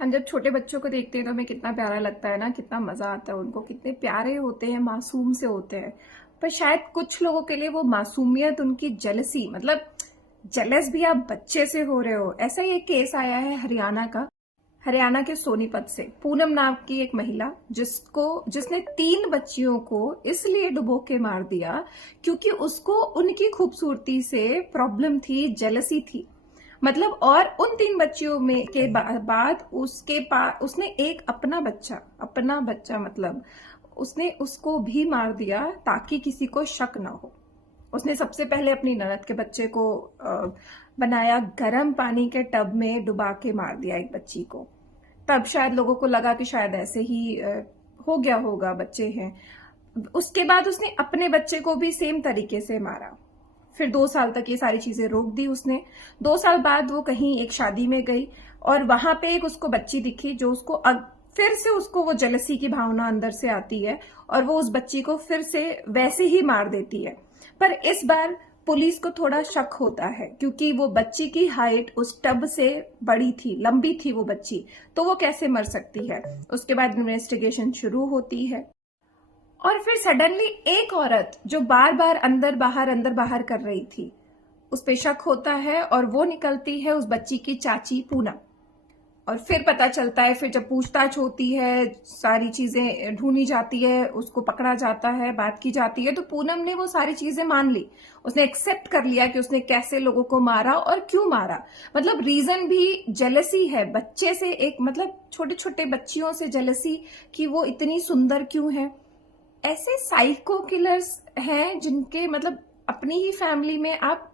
हम जब छोटे बच्चों को देखते हैं तो हमें कितना प्यारा लगता है ना, कितना मजा आता है उनको, कितने प्यारे होते हैं, मासूम से होते हैं। पर शायद कुछ लोगों के लिए वो मासूमियत उनकी जेलसी, मतलब जेलस भी आप बच्चे से हो रहे हो। ऐसा ही एक केस आया है हरियाणा का। हरियाणा के सोनीपत से पूनम नाम की एक महिला, जिसने 3 बच्चियों को इसलिए डुबो के मार दिया क्योंकि उसको उनकी खूबसूरती से प्रॉब्लम थी, जेलसी थी। मतलब और उन 3 बच्चियों में के बाद उसने एक अपना बच्चा मतलब उसने उसको भी मार दिया ताकि किसी को शक ना हो। उसने सबसे पहले अपनी ननद के बच्चे को बनाया, गर्म पानी के टब में डुबा के मार दिया एक बच्ची को। तब शायद लोगों को लगा कि शायद ऐसे ही हो गया होगा, बच्चे हैं। उसके बाद उसने अपने बच्चे को भी सेम तरीके से मारा। फिर 2 साल तक ये सारी चीजें रोक दी उसने। 2 साल बाद वो कहीं एक शादी में गई और वहां पे एक उसको बच्ची दिखी जो फिर से उसको वो जेलसी की भावना अंदर से आती है और वो उस बच्ची को फिर से वैसे ही मार देती है। पर इस बार पुलिस को थोड़ा शक होता है क्योंकि वो बच्ची की हाइट उस टब से बड़ी थी, लंबी थी वो बच्ची, तो वो कैसे मर सकती है। उसके बाद इन्वेस्टिगेशन शुरू होती है और फिर सडनली एक औरत जो बार बार अंदर बाहर कर रही थी, उस पे शक होता है और वो निकलती है उस बच्ची की चाची पूनम। और फिर पता चलता है, फिर जब पूछताछ होती है, सारी चीजें ढूंढी जाती है, उसको पकड़ा जाता है, बात की जाती है, तो पूनम ने वो सारी चीजें मान ली। उसने एक्सेप्ट कर लिया कि उसने कैसे लोगों को मारा और क्यों मारा। मतलब रीजन भी जेलसी है बच्चे से, एक मतलब छोटे छोटे बच्चियों से जेलसी कि वो इतनी सुंदर क्यों है। ऐसे साइको किलर्स हैं जिनके मतलब अपनी ही फैमिली में आप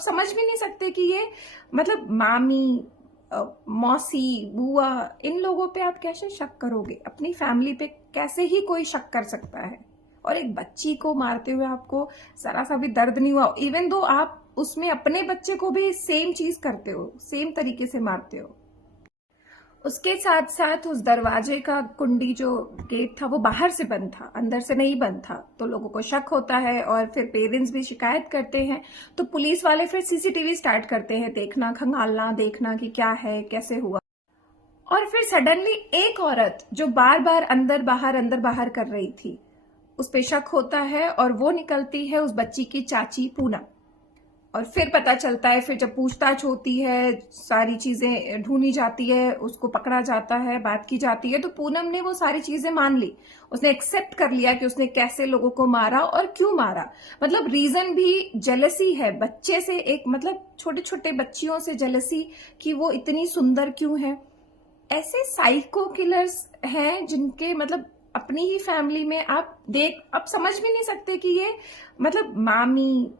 समझ भी नहीं सकते कि ये मतलब मामी, मौसी, बुआ, इन लोगों पे आप कैसे शक करोगे। अपनी फैमिली पे कैसे ही कोई शक कर सकता है। और एक बच्ची को मारते हुए आपको जरा सा भी दर्द नहीं हुआ, इवन दो आप उसमें अपने बच्चे को भी सेम चीज करते हो, सेम तरीके से मारते हो। उसके साथ साथ उस दरवाजे का कुंडी, जो गेट था, वो बाहर से बंद था, अंदर से नहीं बंद था। तो लोगों को शक होता है और फिर पेरेंट्स भी शिकायत करते हैं। तो पुलिस वाले फिर सीसीटीवी स्टार्ट करते हैं देखना, खंगालना, देखना कि क्या है, कैसे हुआ। और फिर सडनली एक औरत जो बार बार अंदर बाहर कर रही थी, उस पे शक होता है और वो निकलती है उस बच्ची की चाची पूनम। और फिर पता चलता है, फिर जब पूछताछ होती है, सारी चीजें ढूंढी जाती है, उसको पकड़ा जाता है, बात की जाती है, तो पूनम ने वो सारी चीजें मान ली। उसने एक्सेप्ट कर लिया कि उसने कैसे लोगों को मारा और क्यों मारा। मतलब रीजन भी जेलसी है बच्चे से, एक मतलब छोटे छोटे बच्चियों से जेलसी कि वो इतनी सुंदर क्यों है। ऐसे साइको किलर्स हैं जिनके मतलब अपनी ही फैमिली में आप समझ भी नहीं सकते कि ये मतलब मामी,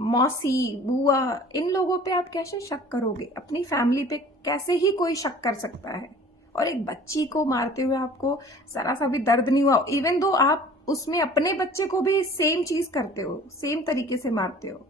मौसी, बुआ, इन लोगों पे आप कैसे शक करोगे। अपनी फैमिली पे कैसे ही कोई शक कर सकता है। और एक बच्ची को मारते हुए आपको जरा सा भी दर्द नहीं हुआ, इवन दो आप उसमें अपने बच्चे को भी सेम चीज करते हो, सेम तरीके से मारते हो।